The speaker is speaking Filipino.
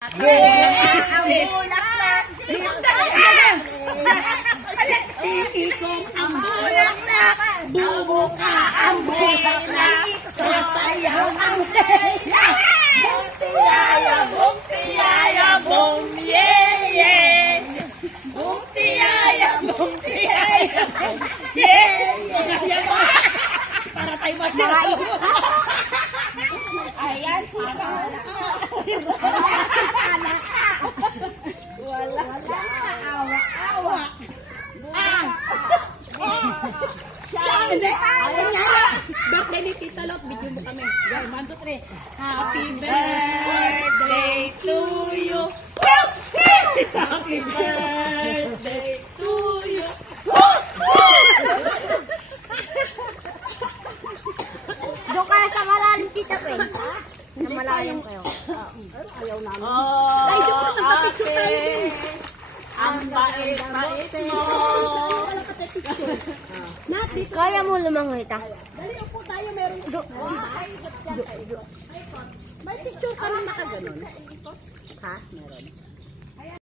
Iikong ang bulaklak, bubuka ang bulaklak, sasayaw ang tela. Bung tiyaya, bung yeye. Bung tiyaya, bung yeye. Para tayo magsilaw. Ayan, wala. Awa. Birthday ni Tita Lot, video mo kami. 1, 2, 3. Happy birthday to you. Happy birthday to you. Doon kaya sa malalim, Tita Pen. Sa malalim kayo. Ayaw namin. Ay, doon ko nagpa-picture tayo. Ang bait-bait mo. Kaya mo lumangoy, ta? Dali, upo tayo. Meron may picture ka na nakaganon. Ha? Meron.